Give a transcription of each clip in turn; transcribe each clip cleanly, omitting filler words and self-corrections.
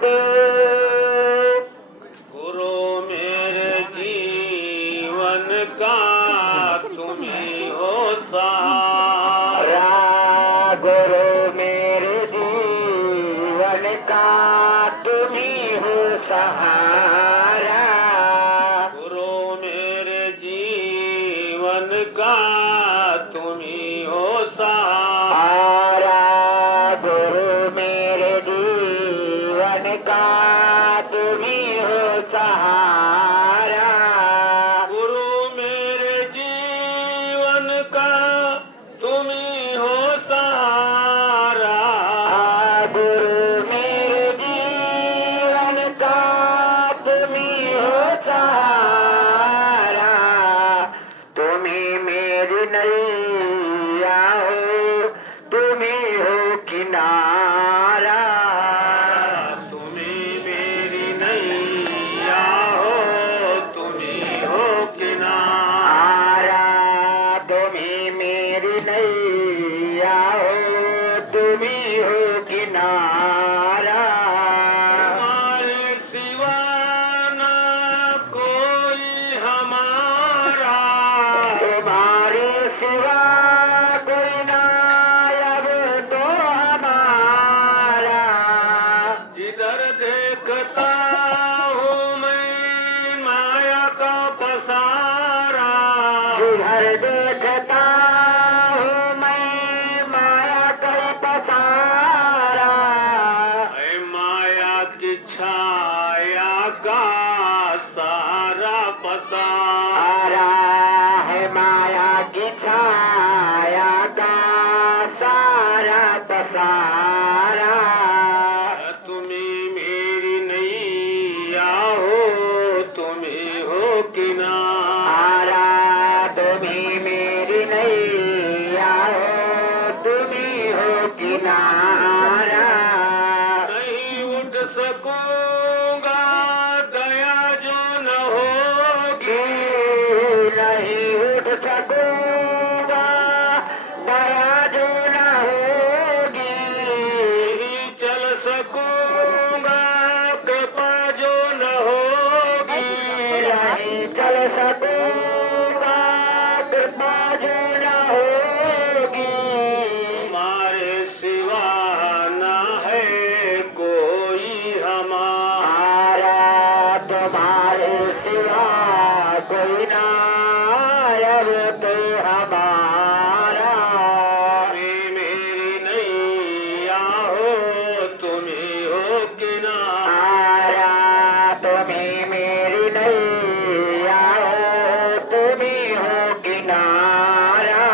दे। गुरु मेरे जीवन का तुम ही हो सहारा। गुरु मेरे जीवन का तुम ही हो सहारा। गुरु मेरे जीवन का तुम ही हो सहारा। गुरु मेरे जीवन का तुम ही हो सहारा। गुरु मेरे जीवन का तुम ही हो सहारा। गुरु मेरे जीवन का तुम ही हो सहारा। तुम ही मेरी नैया हो, तुम ही हो किनारा। तुम ही मेरी नैया हो, तुम ही हो किनारा। तुम ही मेरी नैया हो, तुम ही हो किनारा। तुम्हारे सिवा ना कोई हमारा। तुम्हारे सिवा कोई ना अब तो हमारा। जिधर देखता हूँ मैं माया का पसारा। जिधर देखता हूँ मैं माया कई पसारा। है माया की छाया का सारा पसारा। है माया की छाया का सारा पसारा। तुम्ही मेरी नैया हो, तुम्ही हो किनारा। तुम्ही मेरी नैया हो, तुम्ही हो किनारा। नहीं उठ सकूंगा दया जो न होगी। नहीं उठ सकूंगा दया जो न होगी। नहीं चल सकूंगा कृपा जो न होगी। नहीं चल सकूंगा कृपा जो न होगी। तुम्हारे सिवा ना है कोई हमारा। तुम्हारे सिवा कोई ना अब तो हमारा। तुम्ही मेरी नैया हो, तुम्ही हो किनारा। तुम्ही मेरी नैया हो, तुम्ही हो किनारा।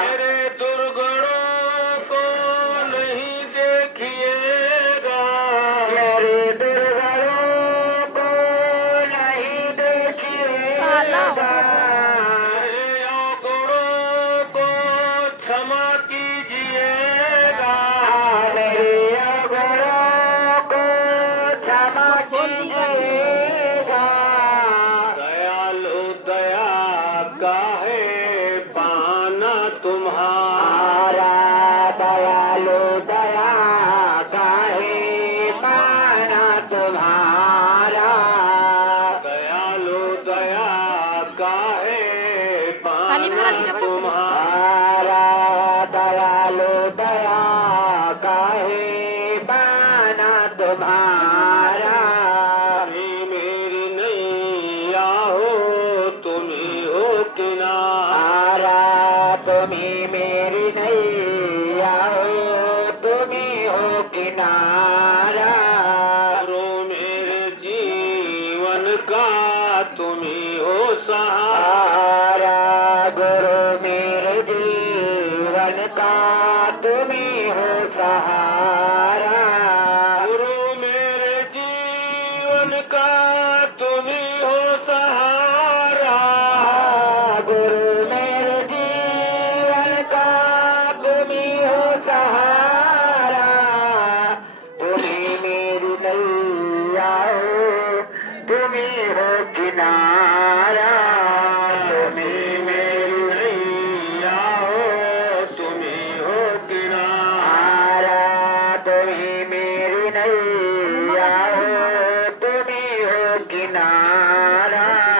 मेरे दुर्गुणों को नहीं देखिएगा। मेरे दुर्गुणों को नहीं देखिएगा। मेरे अवगुणों को क्षमा कीजिएगा। मेरे अवगुणों को क्षमा कीजिएगा। दयालु दया का है पाना तुम्हारा। दयालु दया काहे पाना तुम्हारा। दयालु दया का है काली महाराज पाना का तुम्हारा। दयालु दया काहे पाना तुम्हारा। तुम्ही मेरी नैया हो, तुम्ही हो किनारा। तुम्ही मेरी नैया हो, तुम्ही हो किनारा। गुरु मेरे जीवन का तुम्ही हो सहारा। गुरु मेरे जीवन का तुम्ही हो सहारा। गुरु मेरे जीवन का तुम्ही हो सहारा। गुरु मेरे जीवन का तुम्ही हो सहारा। तुम्ही मेरी नैया हो, तुम्ही हो किनारा। तुम्ही मेरी नैया हो, तुम्ही हो किनारा। तुम्ही मेरी नैया सहारा